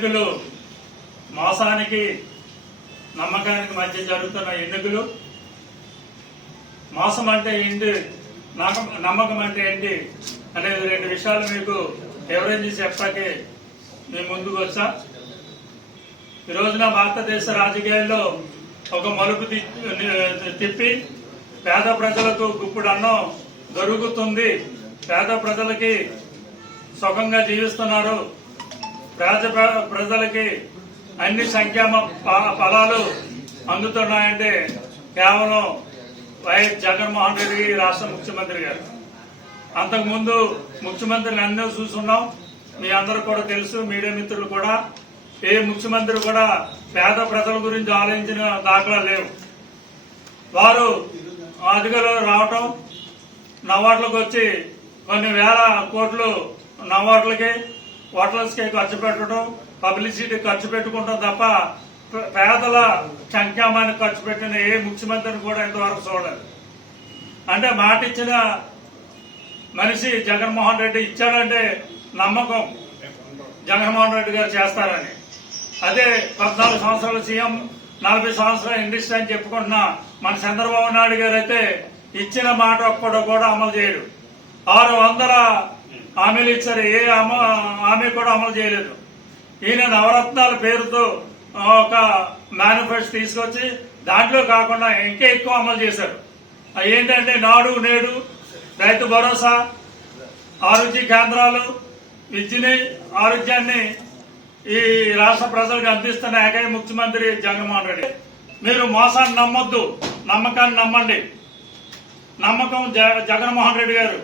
ఎన్నికలు మోసానికి నమ్మకానికి మధ్య జరుగుతున్న ఎన్నికలు. మోసం అంటే ఏంటి, నమ్మకం అంటే ఏంటి అనేది రెండు విషయాలు మీకు వివరించి చెప్పాకే మేము ముందుకు వచ్చా. ఈ రోజున భారతదేశ రాజకీయాల్లో ఒక మలుపు తిప్పి పేద ప్రజలకు గుప్పుడు అన్నం దొరుకుతుంది, పేద ప్రజలకి సుఖంగా జీవిస్తున్నారు, ప్రజలకి అన్ని సంక్షేమ ఫలాలు అందుతున్నాయంటే కేవలం వైఎస్ జగన్మోహన్ రెడ్డి రాష్ట్ర ముఖ్యమంత్రి గారు. అంతకుముందు ముఖ్యమంత్రిని అన్నీ చూస్తున్నాం, మీ అందరూ కూడా తెలుసు, మీడియా మిత్రులు కూడా. ఏ ముఖ్యమంత్రి కూడా పేద ప్రజల గురించి ఆలోచించిన దాఖలా లేవు. వారు అధికారంలో రావటం, నవాట్లకు వచ్చి కొన్ని వేల కోట్లు నవాట్లకి హోటల్స్కి ఖర్చు పెట్టడం, పబ్లిసిటీ ఖర్చు పెట్టుకుంటాం తప్ప పేదల సంక్షేమానికి ఖర్చు పెట్టిన ఏ ముఖ్యమంత్రిని కూడా ఇంతవరకు చూడలేదు. అంటే మాట ఇచ్చిన మనిషి జగన్మోహన్ రెడ్డి ఇచ్చాడంటే నమ్మకం జగన్మోహన్ రెడ్డి గారు చేస్తారని. అదే 14 సంవత్సరాల సీఎం, 40 సంవత్సరాల ఇండస్ట్రీ అని చెప్పుకుంటున్న మన చంద్రబాబు నాయుడు గారు అయితే ఇచ్చిన మాట ఒక్కడు కూడా అమలు చేయడు. 600 హామీలు ఇచ్చారు, ఏ హామీ కూడా అమలు చేయలేదు. ఈయన నవరత్నాల పేరుతో ఒక మేనిఫెస్టో తీసుకొచ్చి దాంట్లో కాకుండా ఇంకా ఎక్కువ అమలు చేశారు. ఏంటంటే నాడు నేడు, రైతు భరోసా, ఆరోగ్య కేంద్రాలు, విద్యని ఆరోగ్యాన్ని ఈ రాష్ట్ర ప్రజలకు అందిస్తున్న ఏకైక ముఖ్యమంత్రి జగన్మోహన్ రెడ్డి. మీరు మోసాన్ని నమ్మొద్దు, నమ్మకాన్ని నమ్మండి. నమ్మకం జగన్మోహన్ రెడ్డి గారు.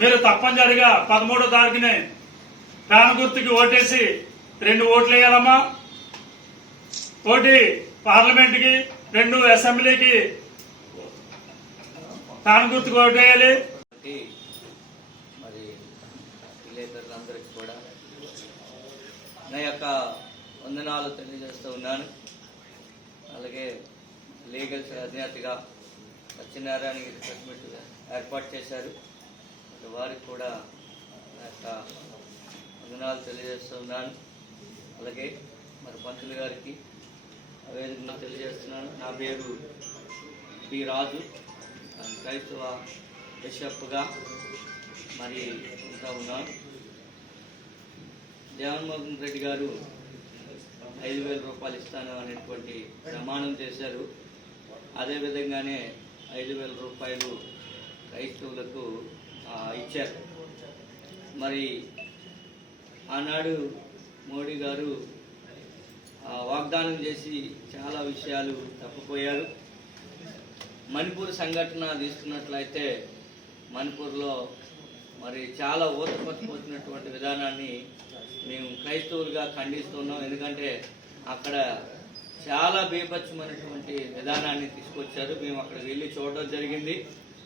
మీరు తప్పనిసరిగా 13వ తారీఖుని ఫ్యాన్ గుర్తుకి ఓటేసి 2 ఓట్లు వేయాలమ్మా. ఒకటి పార్లమెంట్ కి, 2 అసెంబ్లీకి ఫ్యాన్ గుర్తుకు ఓటేయాలి. మరి విలేకరులందరికీ కూడా నా యొక్క వందనాలు తెలియజేస్తూ ఉన్నాను. అలాగే లీగల్ అధినేతగా సత్యనారాయణ ప్రెస్ మీట్ ఏర్పాటు చేశారు, వారికి కూడా నా యొక్క వందనాలు తెలియజేస్తూ ఉన్నాను. అలాగే మరి పంతులు గారికి వేదికగా తెలియజేస్తున్నాను. నా పేరు పి రాజు, క్రైస్తవ బిషప్గా మరి ఇంకా ఉన్నాను. జగన్మోహన్ రెడ్డి గారు 5,000 రూపాయలు ఇస్తాను అనేటువంటి ప్రమాణం చేశారు. అదేవిధంగానే 5,000 రూపాయలు క్రైస్తవులకు ఇచ్చారు. మరి ఆనాడు మోడీ గారు వాగ్దానం చేసి చాలా విషయాలు తప్పిపోయారు. మణిపూర్ సంఘటన తీసుకున్నట్లయితే మణిపూర్లో మరి చాలా ఊతపచ్చిపోతున్నటువంటి విధానాన్ని మేము క్రైస్తవులుగా ఖండిస్తున్నాం. ఎందుకంటే అక్కడ చాలా బీభత్సమైనటువంటి విధానాన్ని తీసుకొచ్చారు. మేము అక్కడ వెళ్ళి చూడడం జరిగింది.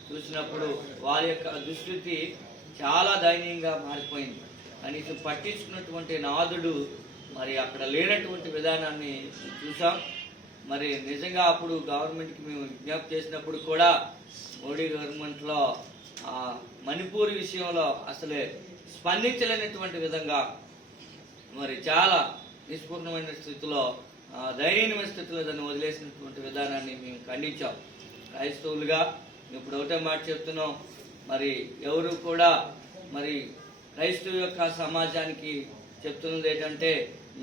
చూసినప్పుడు వారి యొక్క దుస్థితి చాలా దయనీయంగా మారిపోయింది. కనీసం పట్టించుకున్నటువంటి నాదుడు మరి అక్కడ లేనటువంటి విధానాన్ని చూసాం. మరి నిజంగా అప్పుడు గవర్నమెంట్కి మేము విజ్ఞప్తి చేసినప్పుడు కూడా మోడీ గవర్నమెంట్లో మణిపూర్ విషయంలో అసలే స్పందించలేనటువంటి విధంగా మరి చాలా నిష్పూర్ణమైన స్థితిలో, దయనీయమైన స్థితిలో దాన్ని వదిలేసినటువంటి విధానాన్ని మేము ఖండించాం. క్రైస్తవులుగా ఇప్పుడు ఒకటే మాట చెప్తున్నాం, మరి ఎవరు కూడా మరి క్రైస్తవ యొక్క సమాజానికి చెప్తున్నది ఏంటంటే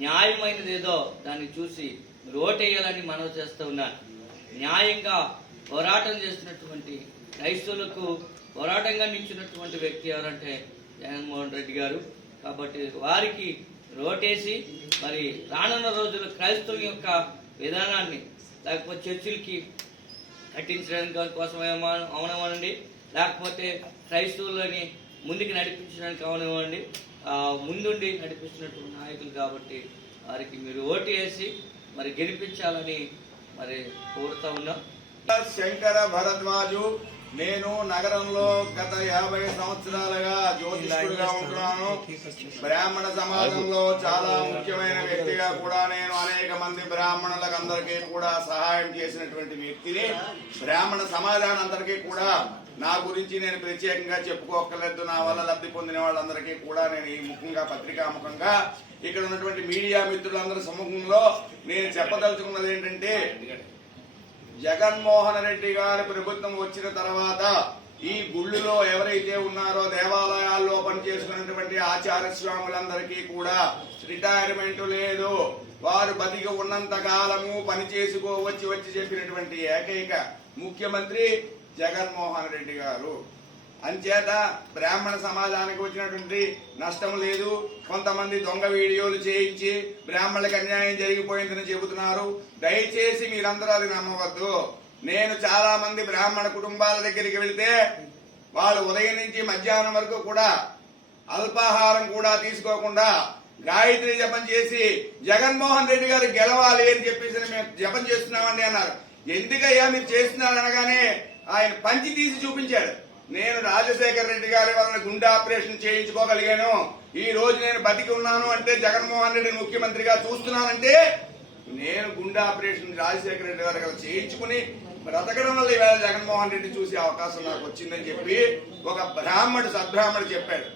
న్యాయమైనది ఏదో దాన్ని చూసి ఓటేయాలని మనవి చేస్తూ ఉన్నాను. న్యాయంగా పోరాటం చేస్తున్నటువంటి క్రైస్తవులకు పోరాటంగా నిలిచినటువంటి వ్యక్తి ఎవరంటే జగన్మోహన్ రెడ్డి గారు. కాబట్టి వారికి ఓటేసి మరి రానున్న రోజులు క్రైస్తవుల యొక్క విధానాన్ని, లేకపోతే చర్చిలకి కట్టించడానికి కోసం అవనవ్వండి, లేకపోతే క్రైస్తవులని ముందుకు నడిపించడానికి అవనివ్వండి, ముందుండి నడిపిస్తున్నటువంటి నాయకులు. కాబట్టి వారికి మీరు ఓటు వేసి మరి గెలిపించాలని మరి కోరుతా ఉన్నాం. శంకర భరద్వాజు నేను నగరంలో గత 50 సంవత్సరాలుగా జ్యోతిష్కుడిగా ఉంటున్నాను. బ్రాహ్మణ సమాజంలో చాలా ముఖ్యమైన వ్యక్తిగా కూడా నేను అనేక మంది బ్రాహ్మణులకు అందరికీ కూడా సహాయం చేసినటువంటి వ్యక్తిని. బ్రాహ్మణ సమాజాన్ని అందరికీ కూడా నా గురించి నేను ప్రత్యేకంగా చెప్పుకోకర్లేదు. నా వల్ల లబ్ధి పొందిన వాళ్ళందరికీ కూడా నేను ఈ ముఖ్యంగా పత్రికాముఖంగా ఇక్కడ ఉన్నటువంటి మీడియా మిత్రులందరి సముఖంలో నేను చెప్పదలుచుకున్నది ఏంటంటే, జగన్మోహన్ రెడ్డి గారి ప్రభుత్వం వచ్చిన తర్వాత ఈ గుళ్ళులో ఎవరైతే ఉన్నారో దేవాలయాల్లో పనిచేసుకున్నటువంటి ఆచార్య స్వాములందరికీ కూడా రిటైర్మెంట్ లేదు. వారు బతికి ఉన్నంత కాలము పని చేసుకోవచ్చి చెప్పినటువంటి ఏకైక ముఖ్యమంత్రి జగన్మోహన్ రెడ్డి గారు. అంచేత బ్రాహ్మణ సమాజానికి వచ్చినటువంటి నష్టం లేదు. కొంతమంది దొంగ వీడియోలు చేయించి బ్రాహ్మణులకు అన్యాయం జరిగిపోయిందని చెబుతున్నారు. దయచేసి మీరందరూ అది నమ్మవద్దు. నేను చాలా మంది బ్రాహ్మణ కుటుంబాల దగ్గరికి వెళితే వాళ్ళు ఉదయం నుంచి మధ్యాహ్నం వరకు కూడా అల్పాహారం కూడా తీసుకోకుండా గాయత్రి జపం చేసి జగన్మోహన్ రెడ్డి గారు గెలవాలి అని చెప్పేసి మేము జపం చేస్తున్నామండి అన్నారు. ఎందుకయ్యా మీరు చేస్తున్నారు అనగానే ఆయన పంచి తీసి చూపించాడు. నేను రాజశేఖర రెడ్డి గారి వలన గుండె ఆపరేషన్ చేయించుకోగలిగాను. ఈ రోజు నేను బతికి ఉన్నాను అంటే జగన్మోహన్ రెడ్డి ముఖ్యమంత్రిగా చూస్తున్నానంటే నేను గుండె ఆపరేషన్ రాజశేఖర రెడ్డి గారి చేయించుకుని బ్రతకడం వల్ల ఈవేళ జగన్మోహన్ రెడ్డి చూసే అవకాశం నాకు వచ్చిందని చెప్పి ఒక సద్బ్రాహ్మణుడు చెప్పాడు.